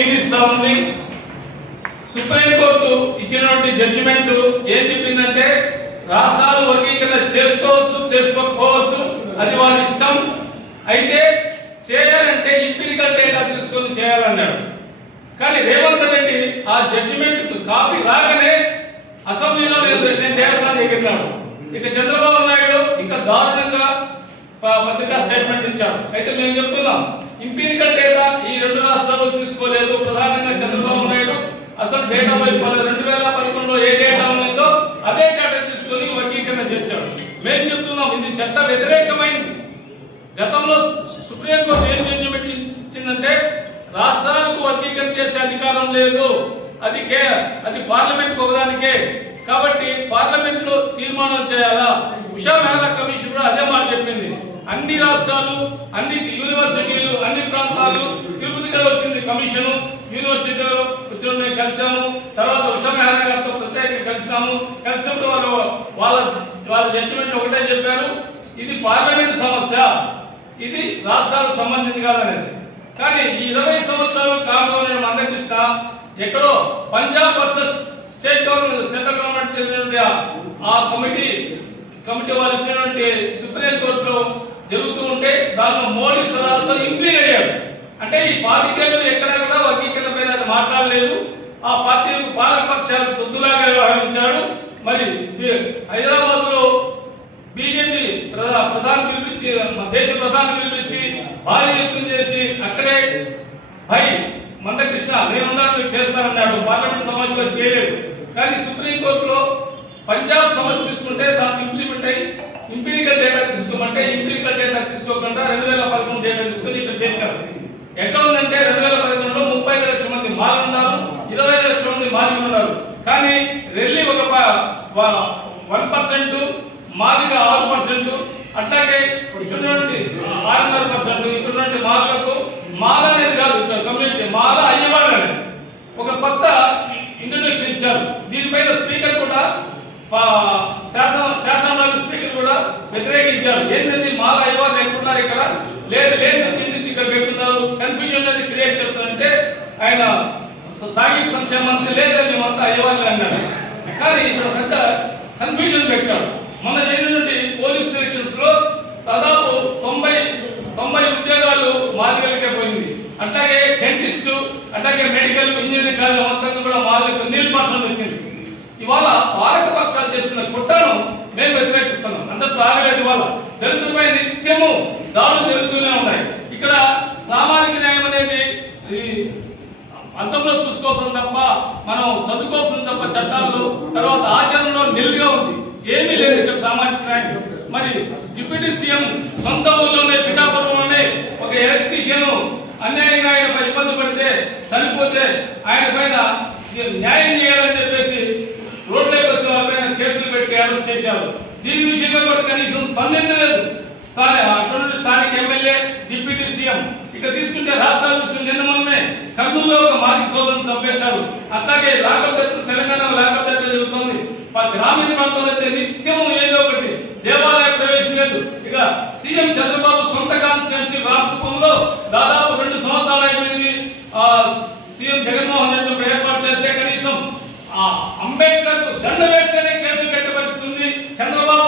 క్షీణిస్తూ ఉంది. సుప్రీంకోర్టు ఇచ్చినటువంటి జడ్జిమెంట్ ఏం చెప్పిందంటే రాష్ట్రాలు వర్గీకరణ చేసుకోవచ్చు, చేసుకోకపోవచ్చు, అది వారి ఇష్టం. అయితే చేయాలంటే ఎంపిరికల్ డేటా తీసుకొని చేయాలన్నాడు. కానీ రేవంత్ రెడ్డి ఆ జడ్జిమెంట్ కాపీ రాగానే అసెంబ్లీలో నేను చేస్తాను ఎగిరినాడు. ఇక చంద్రబాబు నాయుడు ఇంకా దారుణంగా పత్రికా స్టేట్మెంట్ ఇచ్చాడు. అయితే మేము చెప్తున్నాం, ఎంపిరికల్ డేటా ఈ రెండు రాష్ట్రాలు తీసుకోలేదు. ప్రధానంగా చంద్రబాబు నాయుడు అసలు డేటా 2011లో ఏ డేటా ఉన్నదో అదే డేటా తీసుకొని వర్గీకరణ చేశాడు. మేము చెప్తున్నాం ఇది చట్ట వ్యతిరేకమైంది. గతంలో సుప్రీంకోర్టు ఏం జడ్జిమెంట్ ఇచ్చిందంటే రాష్ట్రాలకు వర్గీకరణ చేసే అధికారం లేదు, అది పార్లమెంట్ ఒకదానికే. కాబట్టి పార్లమెంట్ లో తీర్మానం చేయాలా. ఉషా మెహ్తా కమిషన్ కూడా అదే మాట చెప్పింది. అన్ని రాష్ట్రాలు, అన్ని యూనివర్సిటీలు, అన్ని ప్రాంతాలు, తిరుపతి కూడా వచ్చింది కమిషన్, యూనివర్సిటీలో వచ్చిన మేము కలిసాము. తర్వాత ఉషా మెహ్తా గారితో ప్రత్యేకంగా కలిసినప్పుడు వాళ్ళ జడ్జిమెంట్ ఒకటే చెప్పారు, ఇది పార్లమెంట్ సమస్య, ఇది రాష్ట్రాలకు సంబంధించి కాదనేసి. కానీ ఈ 20 సంవత్సరాలు కాకుండా మందకృష్ణ ఎక్కడో Punjab versus state government, central government చెందినటువంటి ఆ కమిటీ వాళ్ళు ఇచ్చినటువంటి సుప్రీం కోర్టులో జరుగుతూ ఉంటే దానిలో మోడీ సలహాలతో ఇంప్లీట్ అయ్యాడు. అంటే ఈ 25 ఏళ్ళు ఎక్కడ కూడా వర్గీకరణ పైన మాట్లాడలేదు. ఆ పార్టీలకు పాలకపక్షాలకు తొత్తులాగా వ్యవహరించాడు. మరి హైదరాబాద్ లో బీజేపీ ప్రధాని పిలిపించి, దేశ ప్రధాని పిలిపించి భారీ ఎత్తున చేసి అక్కడే మందకృష్ణ నేనున్నాను చేస్తానన్నాడు. పార్లమెంట్ సమావేశంలో చేయలేదు. కానీ సుప్రీంకోర్టులో పంజాబ్ సమస్య తీసుకుంటే దాన్ని ఇంప్లిమెంట్ అయ్యి ఎంపిరికల్ డేటా తీసుకోమంటే ఎంపిరికల్ డేటా తీసుకోకుండా 2011 డేటా తీసుకొని ఇక్కడ చేశారు. ఎట్లా ఉందంటే 2011లో 35 లక్షల మంది మాలు ఉన్నారు, 25 లక్షల మంది మాదిగలు ఉన్నారు. కానీ రెల్లి ఒక 1%, మాదిగా 6%, అట్లాగే ఇటువంటి 6.5%. ఇటువంటి మాలకు మాల అనేది కాదు, కమ్యూనిటీ మాల అయ్యవారు అనేది ఒక కొత్త ఇంట్రొడక్షన్ ఇచ్చారు. దీనిపైన స్పీకర్ కూడా శాసనసభ స్పీకర్ కూడా వ్యతిరేకించారు. ఏంటంటే మాల అయ్యవారు లేకుంటారు, ఇక్కడ లేదు ఇక్కడ పెట్టున్నారు, కన్ఫ్యూజన్ అనేది క్రియేట్ చేస్తారంటే ఆయన సాంఘిక సంక్షేమ మంత్రి లేదని మేమంతా అయ్యవారులే అన్నాడు. కానీ ఇక్కడ పెద్ద కన్ఫ్యూజన్ పెట్టాడు. మొన్న జరిగినటువంటి పోలీస్ సెలక్షన్స్ లో దాదాపు 90 ఉద్యోగాలు మాదిగలకే పోయింది. అట్లాగే డెంటిస్ట్, అట్లాగే మెడికల్ ఇంజనీరింగ్ కాలేజ్ మొత్తం కూడా మాదిగలకు 0% వచ్చింది. ఇవాళ పాలక పక్షాలు చేస్తున్న కుట్రను మేము వ్యతిరేకిస్తున్నాం. అందరితో ఆగలేదు. ఇవాళ దళితులపై నిత్యము దాడులు జరుగుతూనే ఉన్నాయి. ఇక్కడ సామాజిక న్యాయం అనేది అంతంలో చూసుకోవాల్సింది తప్ప, మనం చదువుకోవాల్సింది తప్ప, చట్టాలు తర్వాత ఆచరణలో నిల్లుగా ఉంది, ఏమీ లేదు ఇక్కడ సామాజిక న్యాయం. మరి డిప్యూటీ సీఎం సొంత ఊళ్ళోనే పిఠాపురంలోనే ఒక ఎలక్ట్రీషియన్ అన్యాయంగా ఆయనపై ఇబ్బంది పడితే చనిపోతే ఆయన పైన న్యాయం చేయాలని చెప్పేసి రోడ్లకి వచ్చి వాళ్ళ పైన కేసులు పెట్టి అరెస్ట్ చేశారు. దీని విషయంలో కూడా కనీసం స్పందించలేదు అటువంటి స్థానిక ఎమ్మెల్యే, డిప్యూటీ సీఎం. ఇక తీసుకుంటే రాష్ట్రాల విషయం నిన్న మొన్నే కర్నూలులో ఒక మాదిక సోదరుని చంపేశారు. అట్లాగే తెలంగాణ లాకప్ డెత్ జరుగుతుంది. గ్రామీణ ప్రాంతంలో అయితే నిత్యము ఏదో ఒకటి దేవాలయ ప్రవేశం లేదు. ఇక సీఎం చంద్రబాబు సొంత కాన్స్టిట్యున్సీ రామకుప్పంలో దాదాపు 2 సంవత్సరాలు అయిపోయింది. సీఎం జగన్మోహన్ రెడ్డి ఇప్పుడు ఏర్పాటు చేస్తే కనీసం అంబేద్కర్ కు దండ వేస్తేనే కేసులు కట్టబరుస్తుంది. చంద్రబాబు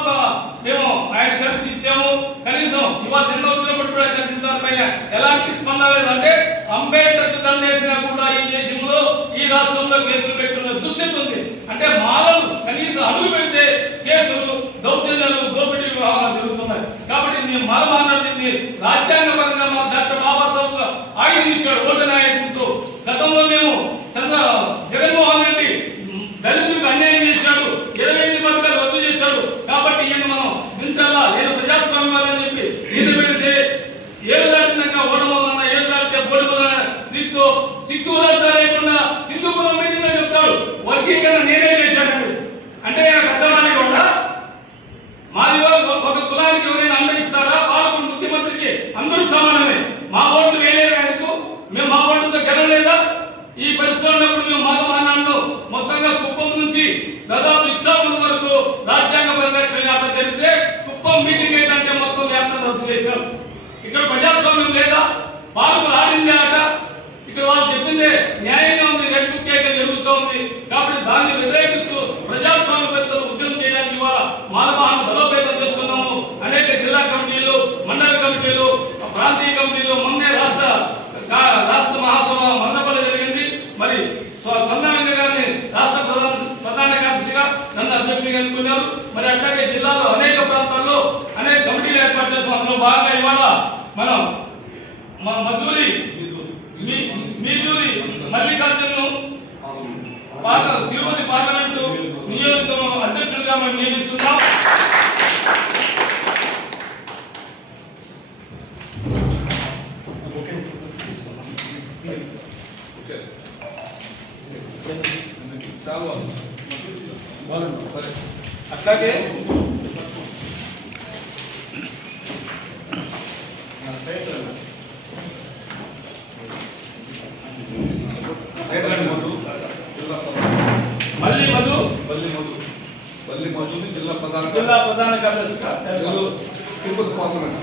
మేము ఆయన కలిసి ఇచ్చాము, కనీసం ఇవాళ నిన్న వచ్చినప్పుడు కూడా కలిసి దానిపైన ఎలాంటి స్పందన లేదంటే అంబేద్కర్ కు దండ వేసినా కూడా ఈ దేశంలో, ఈ రాష్ట్రంలో కేసులు పెట్టుకున్న దుస్థితి ఉంది. అంటే మాలలు కనీసం అడుగు పెడితే కేసులు, దౌర్జన్యాలు, దోపిడీ వ్యవహారాలు జరుగుతున్నాయి. కాబట్టి నేను మాల మాట్లాడింది రాజ్యాంగపరంగా మాకు డాక్టర్ బాబాసాహెబ్ ఆయుధం ఇచ్చాడు ఓటు నాయకుడితో. గతంలో మేము జగన్మోహన్ రెడ్డి దళితులకు అన్యాయం చేశాడు, 28 పథకాలు రద్దు చేశాడు. కాబట్టి ఈయన మనం దించాలా, ఈయన ప్రజాస్వామ్యవాదని చెప్పి ఈయన పెడితే ఏడు దాటినాక ఓడమన్నా, ఏడు దాటితే బోడుమన్నా దీంతో సిగ్గు లేకుండా హిందూపురం మీటింగ్ లో చెప్తాడు వర్గీకరణ నేనే చేశానండి. అంటే ఆయన పెద్దవాళ్ళకి కూడా మాది ఒక కులానికి ఎవరైనా అందిస్తారా? పాలకుడు ముఖ్యమంత్రికి అందరూ సమానమే. మా ఓట్లు వేయలేదు ఆయనకు, మేము మా ఓట్లతో గెలవలేదా? ఈ పరిస్థితుల్లో ఉన్నప్పుడు మేము మానవులు మొత్తంగా కుప్పం నుంచి దాదాపు ఇచ్చాపురం వరకు రాజ్యాంగ పరిరక్షణ యాత్ర జరిగితే కుప్పం మీటింగ్ ఏంటంటే మొత్తం యాత్ర రద్దు చేశారు. ఇక్కడ ప్రజాస్వామ్యం లేదా? పాలకులు ఆడింది ఆట. ఇక్కడ వాళ్ళు చెప్పిన పొందిందే న్యాయంగా ఉంది, రెడ్ బుక్ కేకలు జరుగుతూ ఉంది. కాబట్టి దాన్ని వ్యతిరేకిస్తూ ప్రజాస్వామ్యవేత్తలు ఉద్యమం చేయడానికి ఇవాళ మానవాహన బలోపేతం చేస్తున్నాము. అనేక జిల్లా కమిటీలు, మండల కమిటీలు, ప్రాంతీయ కమిటీలు, మొన్నే రాష్ట్ర మహాసభ మందపల్లి జరిగింది. మరి సందానంద గారిని రాష్ట్ర ప్రధాన కార్యదర్శిగా నన్ను అధ్యక్షుడిగా ఎన్నుకున్నారు. మరి అట్లాగే జిల్లాలో అనేక ప్రాంతాల్లో అనేక కమిటీలు ఏర్పాటు చేస్తాం. అందులో భాగంగా ఇవాళ మనం మధురి మీజూరి మల్లికార్జును తిరుపతి పార్లమెంటు నియోజకవర్గం అధ్యక్షుడిగా మనం నియమిస్తున్నాం. అట్లాగే జిల్లా ప్రధాన కార్యదర్శిగా తిరుపతి పార్లమెంట్